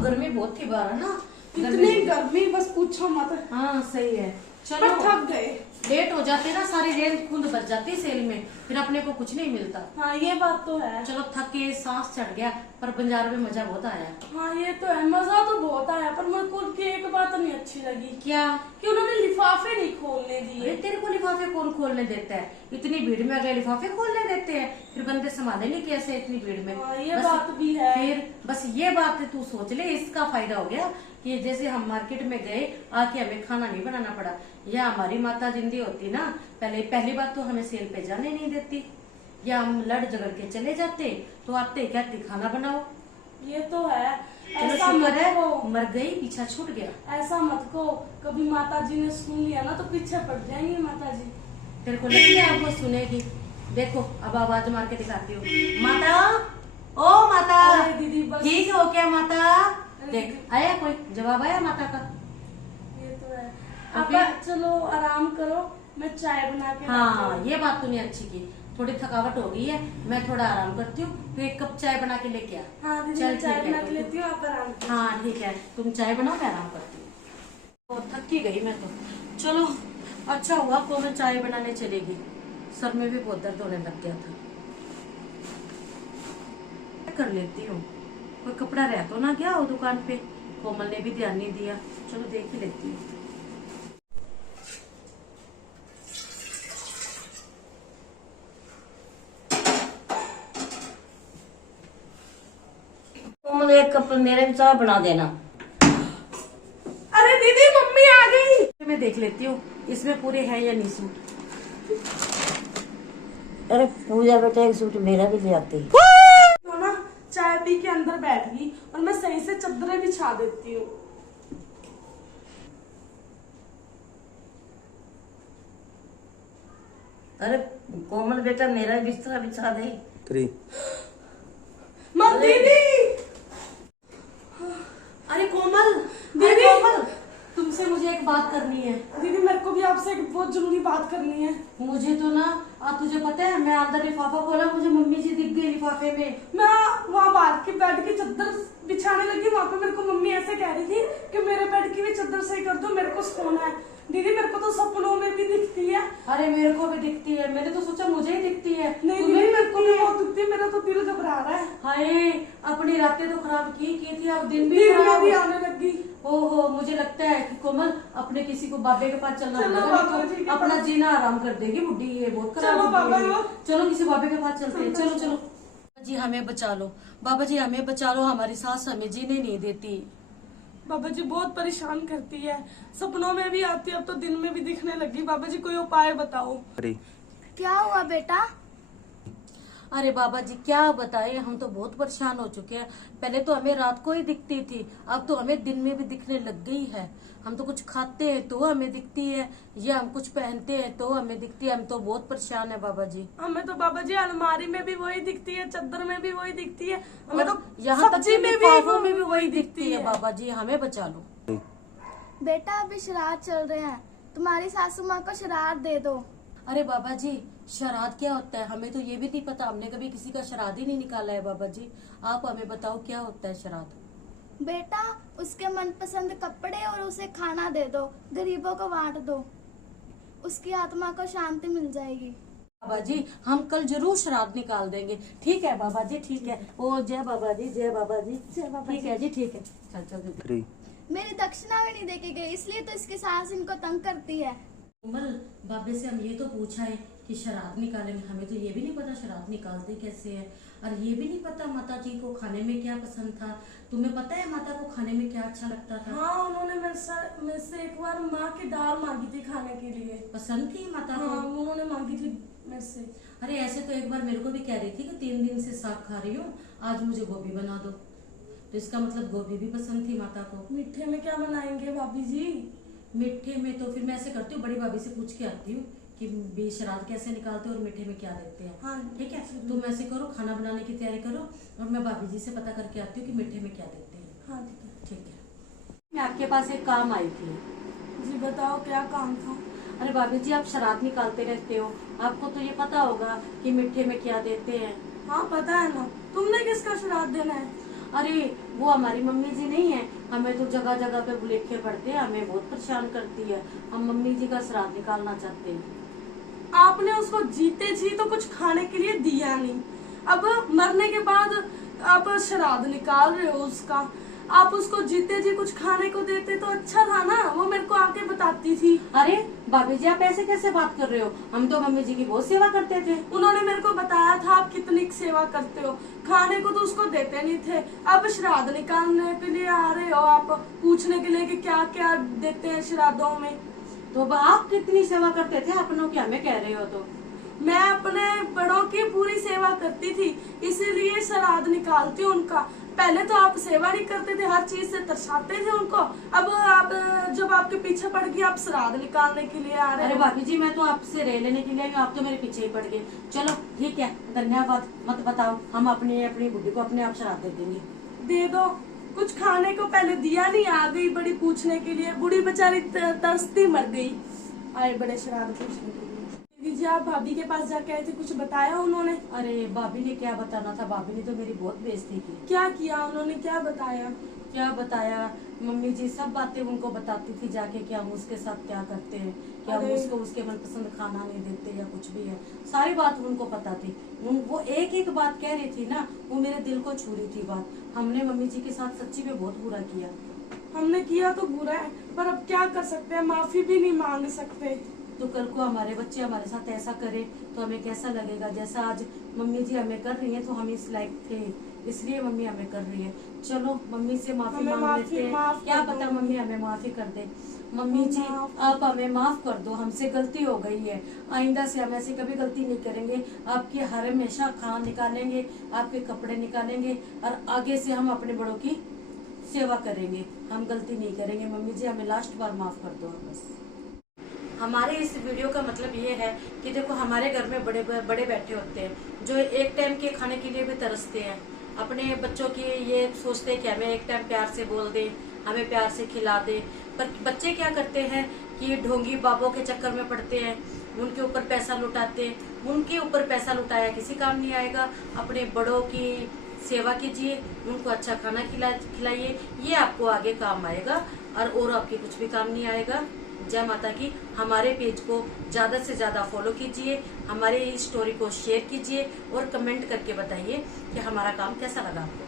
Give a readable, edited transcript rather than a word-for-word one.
गर्मी बहुत थी बाहर ना, इतनी गर्मी बस पूछो मत। हाँ सही है। चलो थक गए, लेट हो जाते ना, सारी रेल खुद बच जाती सेल में, फिर अपने को कुछ नहीं मिलता। हाँ ये बात तो है। चलो थके सांस चढ़ गया, पर बाजार में मजा बहुत आया। हाँ ये तो है, मजा तो बहुत आया, पर मेरे को उनकी एक बात नहीं अच्छी लगी। क्या? कि उन्होंने लिफाफे नहीं खोलने दिए। तेरे को लिफाफे कौन खोलने देता है? इतनी भीड़ में अगले लिफाफे खोलने देते हैं, फिर बंदे संभाले नहीं कैसे इतनी भीड़ में। हाँ, ये बात भी है। फिर बस ये बात तू सोच ले, इसका फायदा हो गया कि जैसे हम मार्केट में गए, आके हमें खाना नहीं बनाना पड़ा। या हमारी माता जिंदी होती ना, पहली बात तो हमें सेल पे जाने नहीं देती, या हम लड़ झगड़ के चले जाते तो आते कहती खाना बनाओ। ये तो है। चलो शुक्र है मर गई, पीछा छूट गया। ऐसा मत को, कभी माता जी ने सुन लिया ना तो पीछे पड़ जाएंगी माता जी। तेरे को लगती है आपको सुनेगी? देखो अब आवाज मार के दिखाती हूँ, माता, ओ माता। दीदी बस ठीक हो क्या माता? देख आया कोई जवाब, आया माता का? ये तो है। अब चलो आराम करो, मैं चाय बना के। हाँ ये बात तूने अच्छी की, थोड़ी थकावट हो गई है, मैं थोड़ा आराम करती हूँ, फिर एक कप चाय बना के लेके आ। हाँ दीदी, चल मैं चाय ठीक है, बना के लेती हूँ, आप आराम करो। हाँ ठीक है, तुम चाय बनाओ मैं आराम करती हूँ। बहुत थकी गई मैं तो। चलो अच्छा हुआ को मैं चाय बनाने चलेगी, सर में भी बहुत दर्द होने लग गया था। कर लेती हूँ, कोई कपड़ा रह तो ना गया हो दुकान पे, कोमल ने भी ध्यान नहीं दिया। चलो देख ही लेती हूँ। कोमल एक कप मेरे भी चाय बना देना। अरे दीदी मम्मी आ गई। मैं देख लेती हूँ इसमें पूरे है या नहीं सूट। अरे पूजा बेटा एक सूट मेरा भी ले आती। तो ना चाय पी के अंदर बैठ गई और मैं सही से चद्दरें बिछा देती हूँ। अरे कोमल बेटा मेरा भी बिस्तरा बिछा दे। 3 मत दीदी। अरे कोमल, दीदी। कोमल तुमसे मुझे एक बात करनी है। दीदी मेरे को भी आपसे एक बहुत जरूरी बात करनी है। मुझे तो ना तुझे पता है, मैं अंदर लिफाफा खोला, मुझे मम्मी जी दिख गई लिफाफे में। मैं वहाँ बाहर की बेड की चद्दर बिछाने लगी, वहाँ पे मेरे को मम्मी ऐसे कह रही थी कि मेरे बेड की भी चद्दर सही कर दो, मेरे को सोना है। दीदी मेरे को तो सपनों में भी दिखती है। अरे मेरे को भी दिखती है, मैंने तो सोचा मुझे ही दिखती है। नहीं तुम्हें दीदी मेरे को भी बहुत दिखती है, मेरा तो दिल घबरा रहा है। हाय, अपनी रातें तो खराब की थी, अब दिन भी दिन में खराब भी आने लगी। ओहो, मुझे लगता है कि कोमल अपने किसी को बाबे के पास चलना चलो पड़ेगा, बाबा नहीं जी तो के अपना पास। जीना आराम कर देगी बुड्ढी, ये बहुत खराब चलो बुड्ढी है। बाबा। चलो किसी बाबे के पास चलते हैं, चलो चलो। जी हमें बचा लो, बाबा जी हमें बचा लो, हमारी सास हमें जीने नहीं देती। बाबा जी बहुत परेशान करती है, सपनों में भी आती है, अब तो दिन में भी दिखने लगी। बाबा जी कोई उपाय बताओ। 3 क्या हुआ बेटा? अरे बाबा जी क्या बताएं, हम तो बहुत परेशान हो चुके हैं। पहले तो हमें रात को ही दिखती थी, अब तो हमें दिन में भी दिखने लग गई है। हम तो कुछ खाते हैं तो हमें दिखती है, या हम कुछ पहनते हैं तो हमें दिखती है। हम तो बहुत परेशान है बाबा जी। हमें तो बाबा जी अलमारी में भी वही दिखती है, चद्दर में भी वही दिखती है, हमें तो यहाँ तक सब्जी में लिफाफों में भी वही दिखती है। बाबा जी हमें बचा लो। बेटा अभी श्राद्ध चल रहे हैं, तुम्हारी सासू माँ को श्राद्ध दे दो। अरे बाबा जी श्राद्ध क्या होता है? हमें तो ये भी नहीं पता, हमने कभी किसी का श्राद्ध ही नहीं निकाला है। बाबा जी आप हमें बताओ क्या होता है श्राद्ध? बेटा उसके मनपसंद कपड़े और उसे खाना दे दो, गरीबों को बांट दो, उसकी आत्मा को शांति मिल जाएगी। बाबा जी हम कल जरूर श्राद्ध निकाल देंगे। ठीक है बाबा जी, ठीक है। ओ जय बाबा जी, जय बाबा जी। ठीक है जी, ठीक है। चल चल 3 मेरी दक्षिणा भी नहीं देके गई, इसलिए तो इसकी सास इनको तंग करती है। कोमल बाबे से हम ये तो पूछा है कि श्राद्ध निकालेंगे, हमें तो ये भी नहीं पता श्राद्ध निकालते कैसे है, और ये भी नहीं पता माता जी को खाने में क्या पसंद था। तुम्हें पता है माता को खाने में क्या अच्छा लगता था? हाँ उन्होंने मेरे से एक बार माँ की दाल मांगी थी खाने के लिए। पसंद थी माता को? हाँ उन्होंने मांगी थी मेरे से। अरे ऐसे तो एक बार मेरे को भी कह रही थी कि 3 दिन से साग खा रही हूँ, आज मुझे गोभी बना दो, तो इसका मतलब गोभी भी पसंद थी माता को। मीठे में क्या बनाएंगे भाभी जी? मीठे में तो फिर मैं ऐसे करती हूँ, बड़ी भाभी से पूछ के आती हूँ कि श्राद्ध कैसे निकालते हैं और मीठे में क्या देते हैं। हाँ ठीक है, तुम ऐसे करो, खाना बनाने की तैयारी करो, और मैं भाभी जी से पता करके आती हूँ कि मीठे में क्या देते हैं। हाँ ठीक है। ठीक है। मैं आपके पास एक काम आई थी। जी बताओ क्या काम था? अरे भाभी जी आप श्राद्ध निकालते रहते हो, आपको तो ये पता होगा कि मीठे में क्या देते हैं। हाँ पता है ना। तुमने किसका श्राद्ध देना है? अरे वो हमारी मम्मी जी नहीं है, हमें तो जगह जगह पे बुलेखे पड़ते हैं, हमें बहुत परेशान करती है। हम मम्मी जी का श्राद्ध निकालना चाहते हैं। आपने उसको जीते जी तो कुछ खाने के लिए दिया नहीं, अब मरने के बाद आप श्राद्ध निकाल रहे हो उसका। आप उसको जीते जी कुछ खाने को देते तो अच्छा था ना, वो मेरे को आके बताती थी। अरे भाभी जी आप ऐसे कैसे बात कर रहे हो, हम तो मम्मी जी की बहुत सेवा करते थे। उन्होंने मेरे को बताया था आप कितनी सेवा करते हो, खाने को तो उसको देते नहीं थे। अब श्राद्ध निकालने के लिए आ रहे हो आप, पूछने के लिए कि क्या क्या देते हैं श्राद्धों में। तो अब आप कितनी सेवा करते थे अपनों की, हमें कह रहे हो तो। मैं अपने बड़ों की पूरी सेवा करती थी, इसीलिए श्राद्ध निकालती हूँ उनका। पहले तो आप सेवा नहीं करते थे, हर चीज से तरसाते थे उनको। अब आप जब आपके पीछे पड़ गई, आप श्राद्ध निकालने के लिए आ रहे अरे हो। भाभी जी मैं तो आपसे रह लेने के लिए आई हूँ, आप तो मेरे पीछे ही पड़ गए। चलो ठीक है, धन्यवाद, मत बताओ, हम अपनी अपनी बुढ़ी को अपने आप श्राद्ध दे देंगे। दे दो, कुछ खाने को पहले दिया नहीं, आ गई बड़ी पूछने के लिए। बूढ़ी बेचारी तरसती मर गई, आए बड़े श्राद्ध पूछने के लिए। दीदी जी आप भाभी के पास जाके आए थे, कुछ बताया उन्होंने? अरे भाभी ने क्या बताना था, भाभी ने तो मेरी बहुत बेइज्जती की। क्या किया उन्होंने, क्या बताया? क्या बताया, मम्मी जी सब बातें उनको बताती थी जाके कि हम उसके साथ क्या करते हैं, कि हम अरे। उसको उसके मनपसंद खाना नहीं देते या कुछ भी है, सारी बात उनको पता थी। वो एक एक बात कह रही थी ना, वो मेरे दिल को छू रही थी बात। हमने मम्मी जी के साथ सच्ची में बहुत बुरा किया। हमने किया तो बुरा है, पर अब क्या कर सकते हैं, माफी भी नहीं मांग सकते। तो कल को हमारे बच्चे हमारे साथ ऐसा करे तो हमें कैसा लगेगा। जैसा आज मम्मी जी हमें कर रही है तो हम इस लायक थे, इसलिए मम्मी हमें कर रही है। चलो मम्मी से माफी हमें मांग लेते हैं, माफ क्या कर पता दो। मम्मी हमें माफी कर दे। मम्मी जी आप हमें माफ कर दो, हमसे गलती हो गई है, आइंदा से हम ऐसी कभी गलती नहीं करेंगे। आपकी हर हमेशा खाना निकालेंगे, आपके कपड़े निकालेंगे और आगे से हम अपने बड़ों की सेवा करेंगे, हम गलती नहीं करेंगे। मम्मी जी हमें लास्ट बार माफ कर दो बस। हमारे इस वीडियो का मतलब ये है कि देखो हमारे घर में बड़े बड़े बैठे होते हैं जो एक टाइम के खाने के लिए भी तरसते हैं, अपने बच्चों की ये सोचते हैं कि हमें एक टाइम प्यार से बोल दे, हमें प्यार से खिला दे। पर बच्चे क्या करते हैं कि ढोंगी बाबों के चक्कर में पड़ते हैं, उनके ऊपर पैसा लुटाते हैं। उनके ऊपर पैसा लुटाया किसी काम नहीं आएगा। अपने बड़ों की सेवा कीजिए, उनको अच्छा खाना खिलाइए, ये आपको आगे काम आएगा और आपके कुछ भी काम नहीं आएगा। जय माता की। हमारे पेज को ज्यादा से ज्यादा फॉलो कीजिए, हमारे इस स्टोरी को शेयर कीजिए और कमेंट करके बताइए कि हमारा काम कैसा लगा आपको।